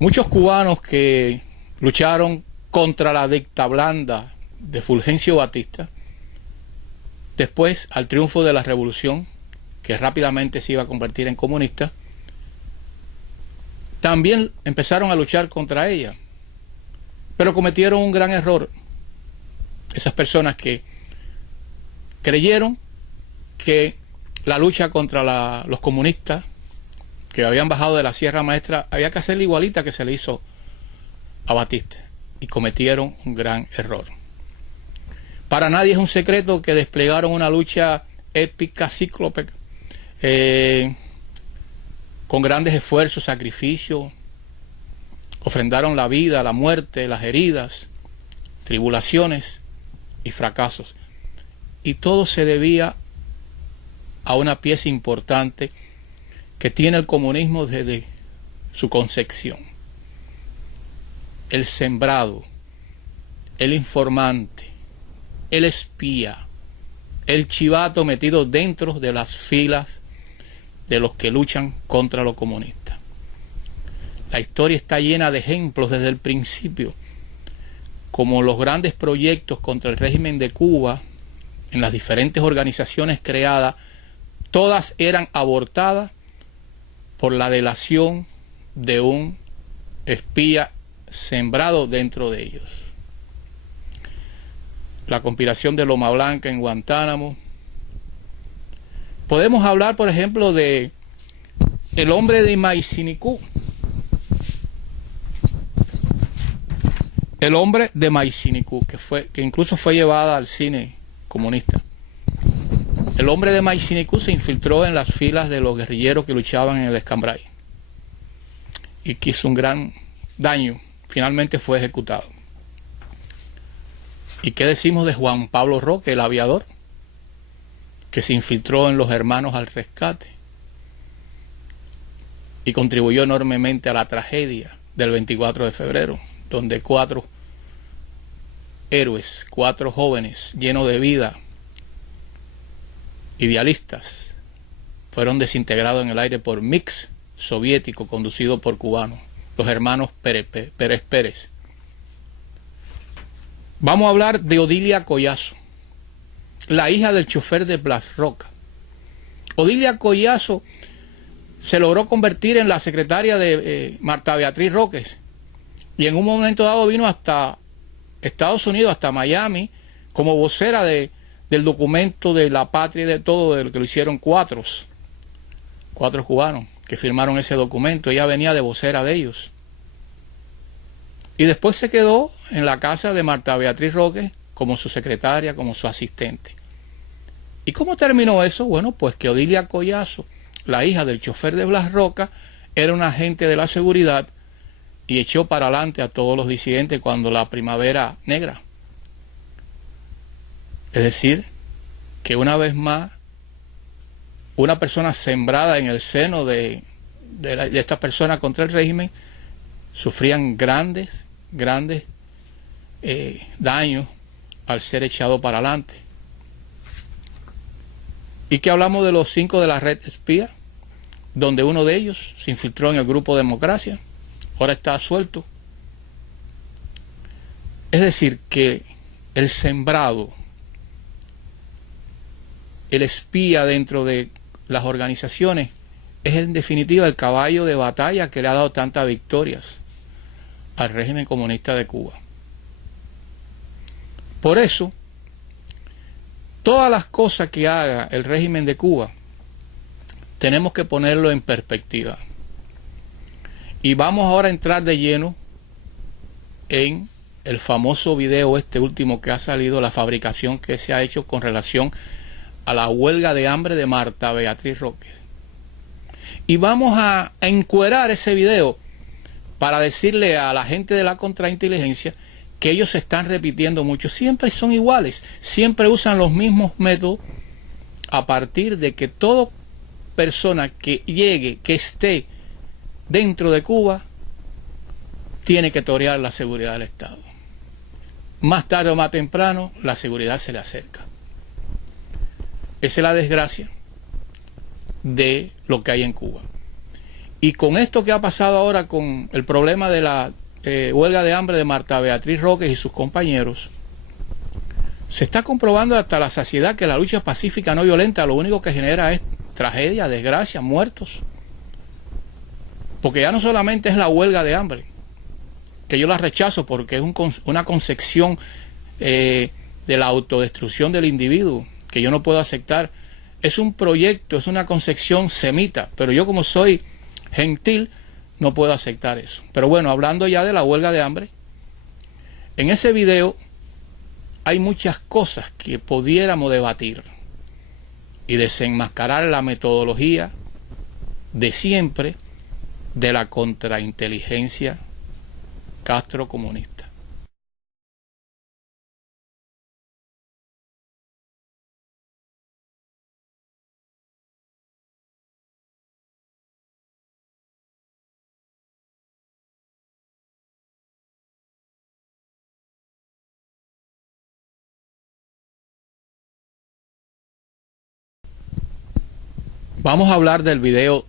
Muchos cubanos que lucharon contra la dicta blanda de Fulgencio Batista, después al triunfo de la revolución, que rápidamente se iba a convertir en comunista, también empezaron a luchar contra ella, pero cometieron un gran error. Esas personas que creyeron que la lucha contra los comunistas que habían bajado de la Sierra Maestra había que hacerla igualita que se le hizo a Batista, y cometieron un gran error. Para nadie es un secreto que desplegaron una lucha épica, cíclope, con grandes esfuerzos, sacrificios, ofrendaron la vida, la muerte, las heridas, tribulaciones y fracasos. Y todo se debía a una pieza importante que tiene el comunismo desde su concepción: el sembrado, el informante, el espía, el chivato metido dentro de las filas de los que luchan contra los comunistas. La historia está llena de ejemplos desde el principio, como los grandes proyectos contra el régimen de Cuba en las diferentes organizaciones creadas, todas eran abortadas por la delación de un espía sembrado dentro de ellos. La conspiración de Loma Blanca en Guantánamo. Podemos hablar, por ejemplo, de el hombre de Maicinicú. El hombre de Maicinicú, que incluso fue llevada al cine comunista. El hombre de Maicinicú se infiltró en las filas de los guerrilleros que luchaban en el Escambray y que hizo un gran daño. Finalmente fue ejecutado. ¿Y qué decimos de Juan Pablo Roque, el aviador, que se infiltró en los Hermanos al Rescate y contribuyó enormemente a la tragedia del 24 de febrero, donde 4 héroes, 4 jóvenes llenos de vida, idealistas, fueron desintegrados en el aire por MiG soviético conducido por cubanos, los hermanos Pérez. Vamos a hablar de Odilia Collazo, la hija del chofer de Blas Roca. Odilia Collazo se logró convertir en la secretaria de Marta Beatriz Roques, y en un momento dado vino hasta Estados Unidos, hasta Miami, como vocera del documento de la patria y de todo, del que lo hicieron 4 cubanos que firmaron ese documento. Ella venía de vocera de ellos. Y después se quedó en la casa de Marta Beatriz Roques como su secretaria, como su asistente. ¿Y cómo terminó eso? Bueno, pues que Odilia Collazo, la hija del chofer de Blas Roca, era un agente de la seguridad y echó para adelante a todos los disidentes cuando la primavera negra. Es decir, que una vez más, una persona sembrada en el seno de esta persona contra el régimen, sufrían grandes daños al ser echado para adelante. ¿Y qué hablamos de los 5 de la red espía? Donde uno de ellos se infiltró en el grupo Democracia, ahora está suelto. Es decir, que el sembrado, el espía dentro de las organizaciones, es en definitiva el caballo de batalla que le ha dado tantas victorias al régimen comunista de Cuba. Por eso, todas las cosas que haga el régimen de Cuba, tenemos que ponerlo en perspectiva. Y vamos ahora a entrar de lleno en el famoso video último que ha salido, la fabricación que se ha hecho con relación a la huelga de hambre de Marta Beatriz Roque. Y vamos a encuerar ese video para decirle a la gente de la contrainteligencia que ellos se están repitiendo mucho. Siempre son iguales, siempre usan los mismos métodos, a partir de que toda persona que llegue, que esté dentro de Cuba, tiene que torear la seguridad del Estado. Más tarde o más temprano, la seguridad se le acerca. Esa es la desgracia de lo que hay en Cuba. Y con esto que ha pasado ahora con el problema de la huelga de hambre de Marta Beatriz Roque y sus compañeros, se está comprobando hasta la saciedad que la lucha pacífica no violenta lo único que genera es tragedia, desgracia, muertos. Porque ya no solamente es la huelga de hambre, que yo la rechazo porque es una concepción de la autodestrucción del individuo, que yo no puedo aceptar. Es un proyecto, es una concepción semita, pero yo como soy gentil no puedo aceptar eso. Pero bueno, hablando ya de la huelga de hambre, en ese video hay muchas cosas que pudiéramos debatir y desenmascarar la metodología de siempre de la contrainteligencia castrocomunista. Vamos a hablar del video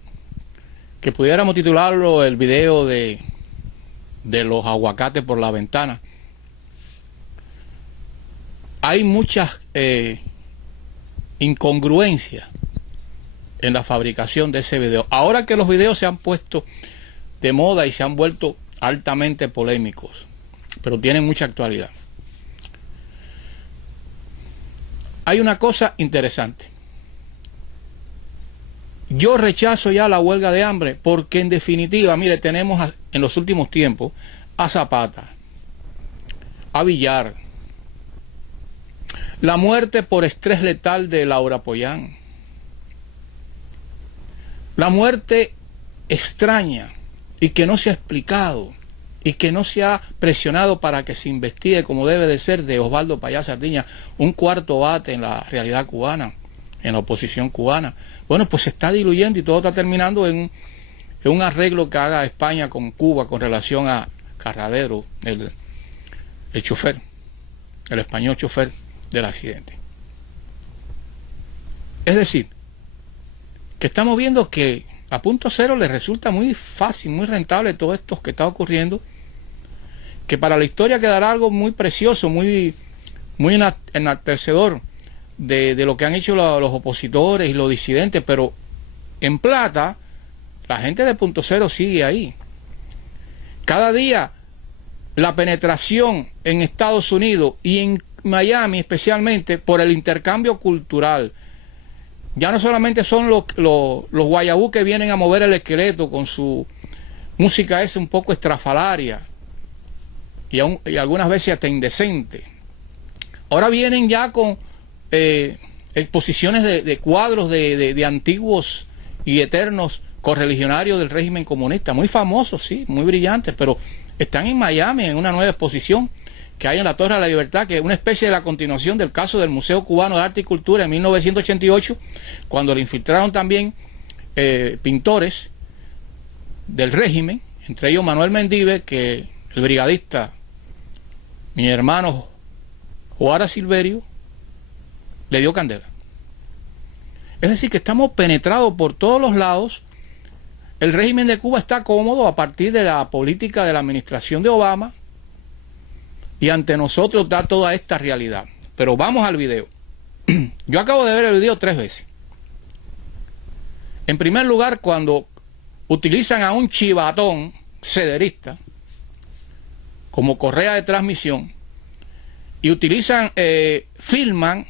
que pudiéramos titularlo el video de los aguacates por la ventana. Hay muchas incongruencias en la fabricación de ese video. Ahora que los videos se han puesto de moda y se han vuelto altamente polémicos, pero tienen mucha actualidad. Hay una cosa interesante. Yo rechazo ya la huelga de hambre porque en definitiva, mire, tenemos en los últimos tiempos a Zapata, a Villar, la muerte por estrés letal de Laura Pollán, la muerte extraña y que no se ha explicado y que no se ha presionado para que se investigue como debe de ser de Osvaldo Payá Sardiña, un cuarto bate en la realidad cubana, en la oposición cubana. Bueno, pues se está diluyendo y todo está terminando en un arreglo que haga España con Cuba con relación a Carradero, el chofer, el español chofer del accidente. Es decir, que estamos viendo que a punto cero le resulta muy fácil, muy rentable todo esto que está ocurriendo, que para la historia quedará algo muy precioso, muy enaltecedor de lo que han hecho los opositores y los disidentes, pero en plata la gente de punto cero sigue ahí. Cada día la penetración en Estados Unidos y en Miami especialmente por el intercambio cultural. Ya no solamente son los guayabú que vienen a mover el esqueleto con su música esa un poco estrafalaria y algunas veces hasta indecente. Ahora vienen ya con exposiciones de cuadros de antiguos y eternos correligionarios del régimen comunista, muy famosos, sí, muy brillantes, pero están en Miami en una nueva exposición que hay en la Torre de la Libertad, que es una especie de la continuación del caso del Museo Cubano de Arte y Cultura en 1988, cuando le infiltraron también pintores del régimen, entre ellos Manuel Mendive, que el brigadista, mi hermano Joara Silverio, le dio candela. Es decir, que estamos penetrados por todos los lados. El régimen de Cuba está cómodo a partir de la política de la administración de Obama y ante nosotros da toda esta realidad. Pero vamos al video. Yo acabo de ver el video 3 veces. En primer lugar, cuando utilizan a un chivatón cederista como correa de transmisión y utilizan, filman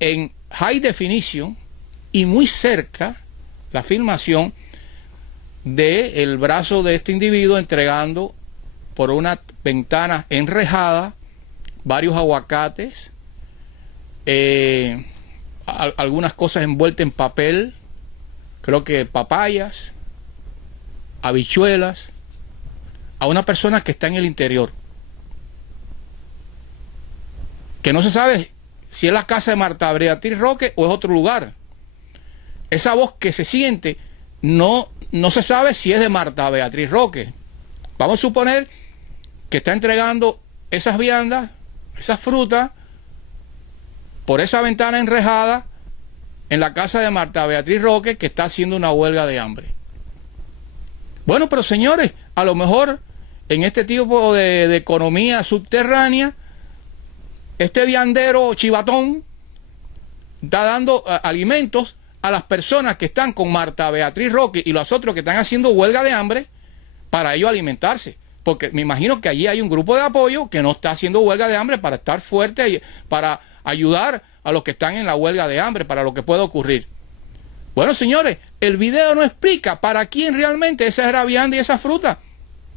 en high definition y muy cerca la filmación del brazo de este individuo entregando por una ventana enrejada varios aguacates, algunas cosas envueltas en papel, creo que papayas, habichuelas, a una persona que está en el interior, que no se sabe si es la casa de Marta Beatriz Roque o es otro lugar. Esa voz que se siente no se sabe si es de Marta Beatriz Roque. Vamos a suponer que está entregando esas viandas, esas frutas, por esa ventana enrejada en la casa de Marta Beatriz Roque, que está haciendo una huelga de hambre. Bueno, pero señores, a lo mejor en este tipo de economía subterránea, este viandero chivatón está dando alimentos a las personas que están con Marta Beatriz Roque y los otros que están haciendo huelga de hambre para ellos alimentarse. Porque me imagino que allí hay un grupo de apoyo que no está haciendo huelga de hambre para estar fuerte y para ayudar a los que están en la huelga de hambre, para lo que pueda ocurrir. Bueno, señores, el video no explica para quién realmente esa era vianda y esa fruta.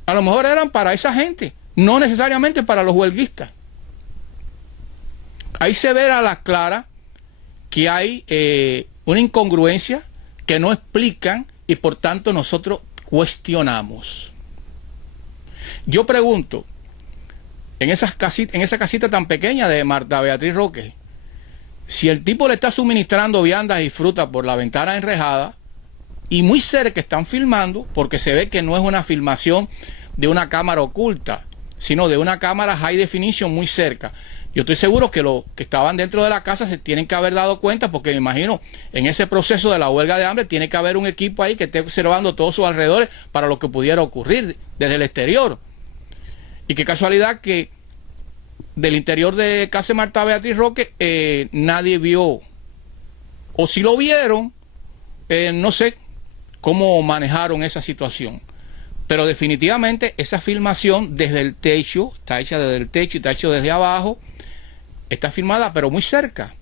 A lo mejor eran para esa gente, no necesariamente para los huelguistas. Ahí se ve a la clara que hay una incongruencia que no explican y por tanto nosotros cuestionamos. Yo pregunto, en esa casita tan pequeña de Marta Beatriz Roque, si el tipo le está suministrando viandas y frutas por la ventana enrejada y muy cerca están filmando, porque se ve que no es una filmación de una cámara oculta, sino de una cámara high definition muy cerca. Yo estoy seguro que los que estaban dentro de la casa se tienen que haber dado cuenta, porque me imagino en ese proceso de la huelga de hambre tiene que haber un equipo ahí que esté observando todos sus alrededores para lo que pudiera ocurrir desde el exterior. Y qué casualidad que del interior de casa Marta Beatriz Roque nadie vio, o si lo vieron, no sé cómo manejaron esa situación. Pero definitivamente esa filmación desde el techo, está hecha desde el techo y está hecho desde abajo, está filmada pero muy cerca.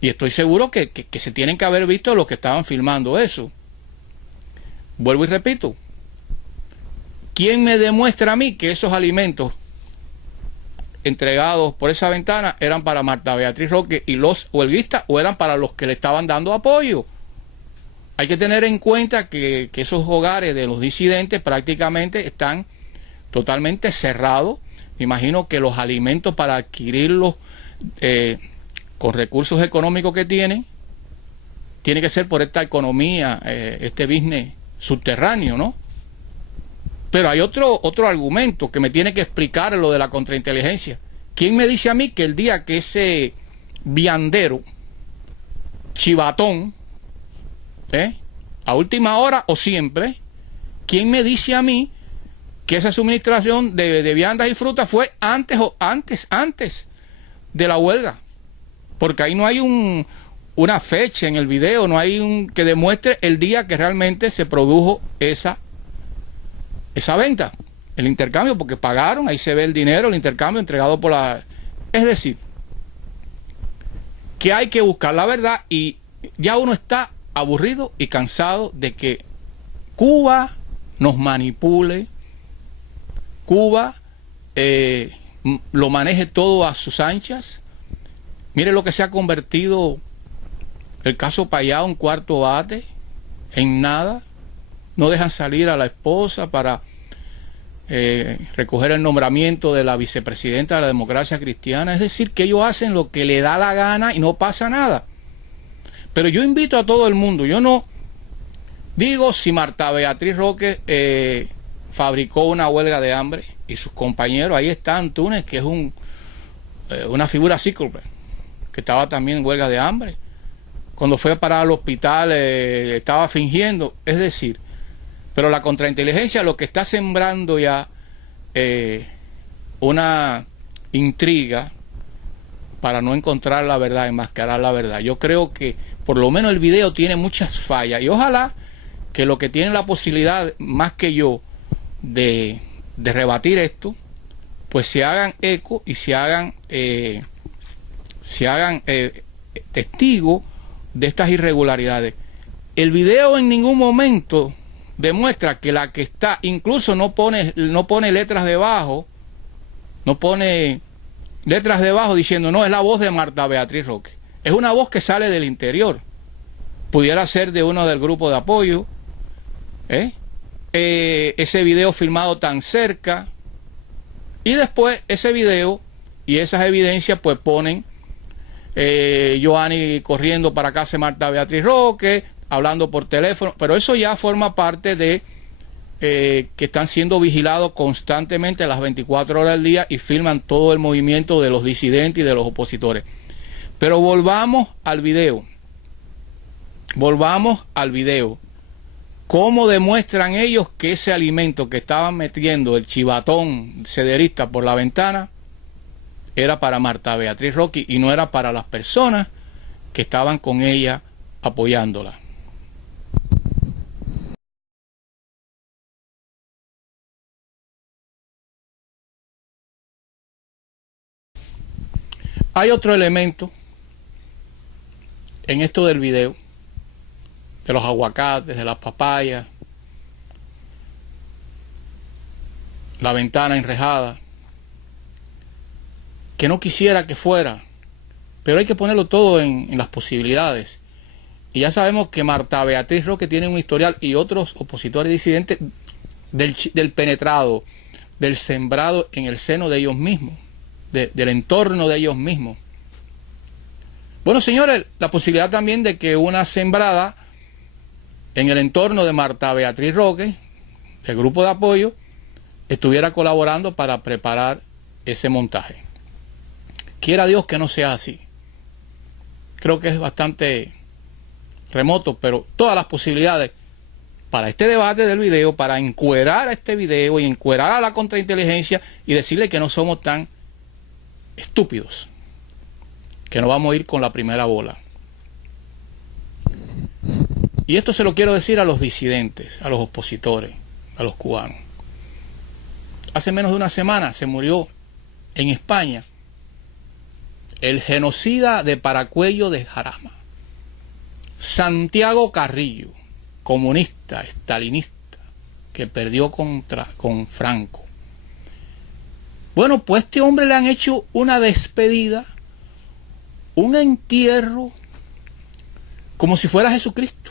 Y estoy seguro que se tienen que haber visto los que estaban filmando eso. Vuelvo y repito, ¿quién me demuestra a mí que esos alimentos entregados por esa ventana eran para Marta Beatriz Roque y los huelguistas, o eran para los que le estaban dando apoyo? Hay que tener en cuenta que esos hogares de los disidentes prácticamente están totalmente cerrados. Me imagino que los alimentos para adquirirlos con recursos económicos que tienen, tiene que ser por esta economía, este business subterráneo, ¿no? Pero hay otro argumento que me tiene que explicar lo de la contrainteligencia. ¿Quién me dice a mí que el día que ese viandero, chivatón, a última hora o siempre, quién me dice a mí que esa suministración de viandas y frutas fue antes de la huelga? Porque ahí no hay una fecha en el video, no hay que demuestre el día que realmente se produjo esa venta, el intercambio, porque pagaron, ahí se ve el dinero, el intercambio entregado por la... Es decir, que hay que buscar la verdad, y ya uno está aburrido y cansado de que Cuba nos manipule, Cuba lo maneje todo a sus anchas. Mire lo que se ha convertido el caso Payá, un cuarto bate, en nada. No dejan salir a la esposa para recoger el nombramiento de la vicepresidenta de la Democracia Cristiana. Es decir, que ellos hacen lo que le da la gana y no pasa nada. Pero yo invito a todo el mundo, yo no digo si Marta Beatriz Roque fabricó una huelga de hambre y sus compañeros, ahí está Antunes, que es una figura cíclope, que estaba también en huelga de hambre. Cuando fue para el hospital estaba fingiendo, es decir, pero la contrainteligencia lo que está sembrando ya una intriga para no encontrar la verdad, enmascarar la verdad. Yo creo que por lo menos el video tiene muchas fallas, y ojalá que los que tienen la posibilidad, más que yo, de rebatir esto, pues se hagan eco y se hagan testigos de estas irregularidades. El video en ningún momento demuestra que la que está, incluso no pone letras debajo, diciendo, no, es la voz de Marta Beatriz Roque. Es una voz que sale del interior. Pudiera ser de uno del grupo de apoyo. Ese video filmado tan cerca. Y después ese video y esas evidencias pues ponen Joanny corriendo para casa de Marta Beatriz Roque, hablando por teléfono. Pero eso ya forma parte de que están siendo vigilados constantemente las 24 horas del día y filman todo el movimiento de los disidentes y de los opositores. Pero volvamos al video. ¿Cómo demuestran ellos que ese alimento que estaban metiendo el chivatón cederista por la ventana era para Marta Beatriz Roque y no era para las personas que estaban con ella apoyándola? Hay otro elemento en esto del video, de los aguacates, de las papayas, la ventana enrejada, que no quisiera que fuera, pero hay que ponerlo todo en las posibilidades. Y ya sabemos que Marta Beatriz Roque tiene un historial, y otros opositores disidentes, del penetrado, del sembrado en el seno de ellos mismos, del entorno de ellos mismos. Bueno, señores, la posibilidad también de que una sembrada en el entorno de Marta Beatriz Roque, el grupo de apoyo, estuviera colaborando para preparar ese montaje. Quiera Dios que no sea así. Creo que es bastante remoto, pero todas las posibilidades para este debate del video, para encuerar a este video y encuerar a la contrainteligencia y decirle que no somos tan estúpidos, que no vamos a ir con la primera bola. Y esto se lo quiero decir a los disidentes, a los opositores, a los cubanos. Hace menos de una semana se murió en España el genocida de Paracuello de Jarama, Santiago Carrillo, comunista, estalinista, que perdió con Franco. Bueno, pues a este hombre le han hecho una despedida, un entierro, como si fuera Jesucristo.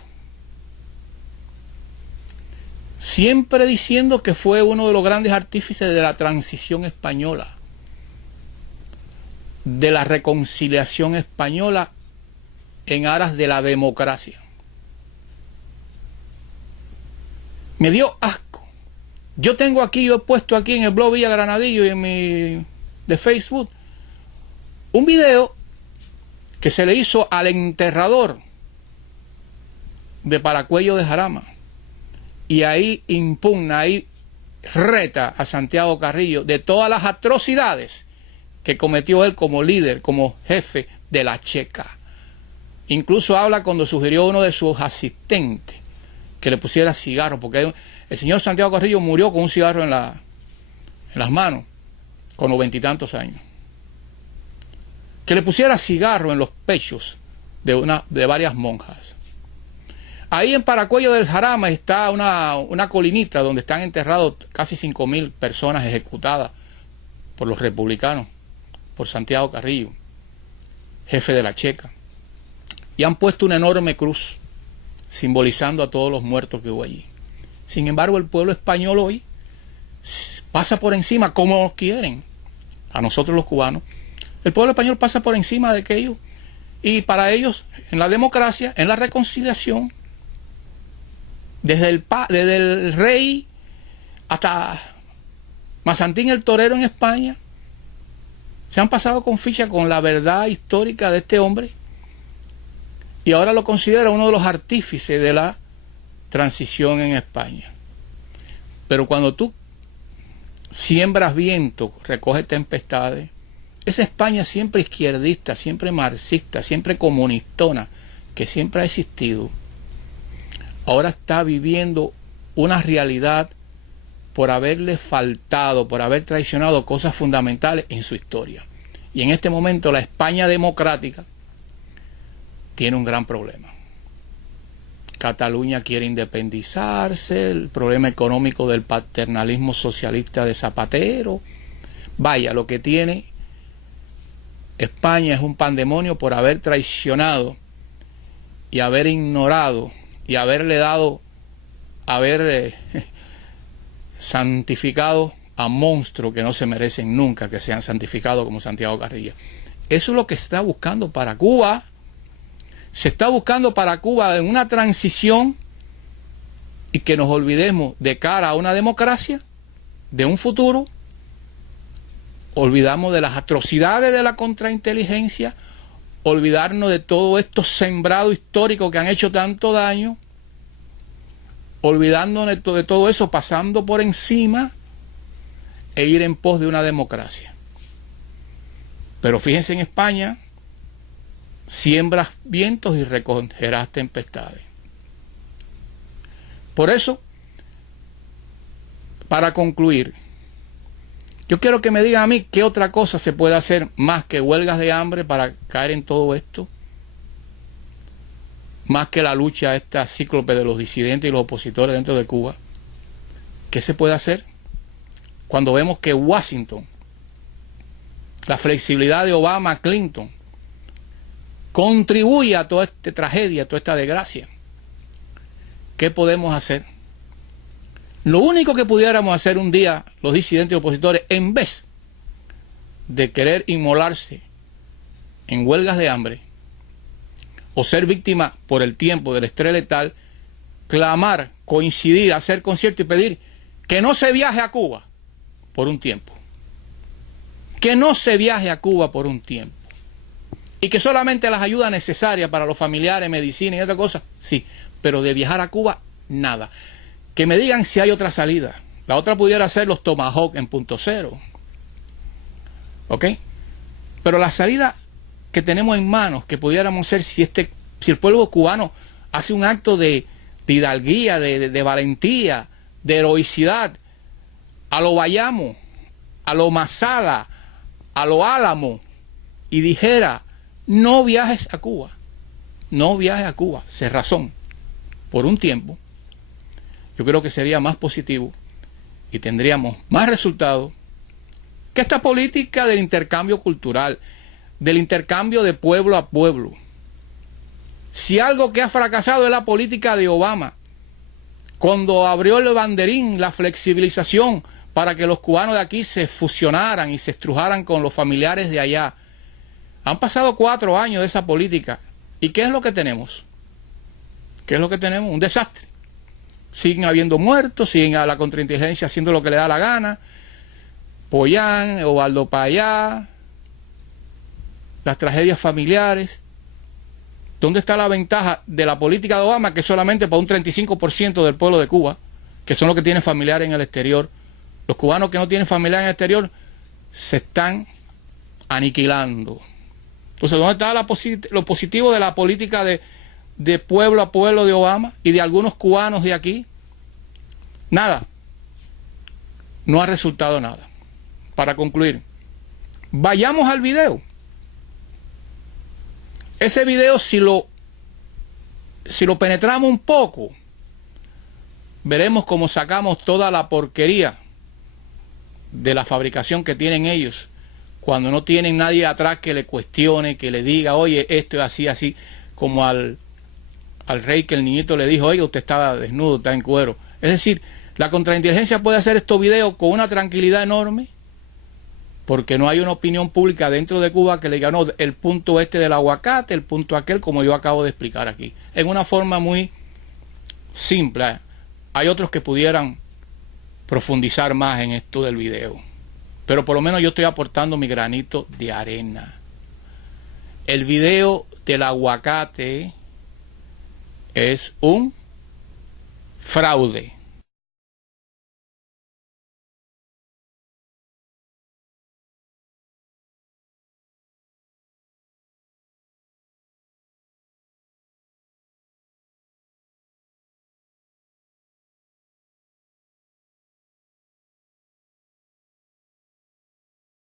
Siempre diciendo que fue uno de los grandes artífices de la transición española, de la reconciliación española en aras de la democracia. Me dio asco. Yo tengo aquí, yo he puesto aquí en el blog Villa Granadillo y en mi de Facebook un video que se le hizo al enterrador de Paracuello de Jarama, y ahí impugna, ahí reta a Santiago Carrillo de todas las atrocidades que cometió él como líder, como jefe de la Checa. Incluso habla cuando sugirió a uno de sus asistentes que le pusiera cigarro, porque el señor Santiago Carrillo murió con un cigarro en las manos, con 90 y tantos años. Que le pusiera cigarro en los pechos de varias monjas. Ahí en Paracuello del Jarama está una colinita donde están enterrados casi 5.000 personas ejecutadas por los republicanos, por Santiago Carrillo, jefe de la Checa. Y han puesto una enorme cruz simbolizando a todos los muertos que hubo allí. Sin embargo, el pueblo español hoy pasa por encima, como quieren, a nosotros los cubanos. El pueblo español pasa por encima de aquello, y para ellos, en la democracia, en la reconciliación, desde el rey hasta Mazantín el torero en España, se han pasado con ficha con la verdad histórica de este hombre, y ahora lo considera uno de los artífices de la transición en España. Pero cuando tú siembras viento, recoges tempestades, esa España siempre izquierdista, siempre marxista, siempre comunistona, que siempre ha existido, ahora está viviendo una realidad por haberle faltado, por haber traicionado cosas fundamentales en su historia. Y en este momento la España democrática tiene un gran problema. Cataluña quiere independizarse, el problema económico del paternalismo socialista de Zapatero. Vaya, lo que tiene España es un pandemonio por haber traicionado y haber ignorado y haberle dado, santificado a monstruos que no se merecen nunca que sean santificados como Santiago Carrillo. Eso es lo que se está buscando para Cuba. Se está buscando para Cuba en una transición, y que nos olvidemos de cara a una democracia, de un futuro. Olvidamos de las atrocidades de la contrainteligencia, olvidarnos de todo esto sembrado histórico que han hecho tanto daño, olvidándonos de todo eso, pasando por encima e ir en pos de una democracia. Pero fíjense, en España siembras vientos y recogerás tempestades. Por eso, para concluir, yo quiero que me digan a mí qué otra cosa se puede hacer más que huelgas de hambre para caer en todo esto, más que la lucha esta cíclope de los disidentes y los opositores dentro de Cuba. ¿Qué se puede hacer cuando vemos que Washington, la flexibilidad de Obama, Clinton, contribuye a toda esta tragedia, a toda esta desgracia? ¿Qué podemos hacer? Lo único que pudiéramos hacer un día los disidentes y opositores, en vez de querer inmolarse en huelgas de hambre o ser víctima por el tiempo del estrés letal, clamar, coincidir, hacer conciertos y pedir que no se viaje a Cuba por un tiempo. Que no se viaje a Cuba por un tiempo. Y que solamente las ayudas necesarias para los familiares, medicina y otras cosas, sí. Pero de viajar a Cuba, nada. Que me digan si hay otra salida. La otra pudiera ser los Tomahawk en punto cero. ¿Ok? Pero la salida que tenemos en manos, que pudiéramos ser si el pueblo cubano hace un acto de hidalguía, de valentía, de heroicidad, a lo Bayamo, a lo Masada, a lo Álamo, y dijera: no viajes a Cuba, no viajes a Cuba, cerrazón, por un tiempo, yo creo que sería más positivo y tendríamos más resultados que esta política del intercambio cultural, del intercambio de pueblo a pueblo. Si algo que ha fracasado es la política de Obama, cuando abrió el banderín, la flexibilización para que los cubanos de aquí se fusionaran y se estrujaran con los familiares de allá. Han pasado 4 años de esa política. ¿Y qué es lo que tenemos? ¿Qué es lo que tenemos? Un desastre. Siguen habiendo muertos, siguen a la contrainteligencia haciendo lo que le da la gana. Pollán, Ovaldo Payá, las tragedias familiares. ¿Dónde está la ventaja de la política de Obama, que es solamente para un 35% del pueblo de Cuba, que son los que tienen familiares en el exterior? Los cubanos que no tienen familiares en el exterior se están aniquilando. Entonces, ¿dónde está lo positivo de la política de pueblo a pueblo de Obama y de algunos cubanos de aquí? Nada. No ha resultado nada. Para concluir, vayamos al video. Ese video, si lo penetramos un poco, veremos cómo sacamos toda la porquería de la fabricación que tienen ellos, cuando no tienen nadie atrás que le cuestione, que le diga: oye, esto es así, así, como al rey, que el niñito le dijo: oye, usted está desnudo, está en cuero. Es decir, la contrainteligencia puede hacer estos videos con una tranquilidad enorme, porque no hay una opinión pública dentro de Cuba que le diga: no, el punto este del aguacate, el punto aquel, como yo acabo de explicar aquí, en una forma muy simple. Hay otros que pudieran profundizar más en esto del video, pero por lo menos yo estoy aportando mi granito de arena. El video del aguacate es un fraude.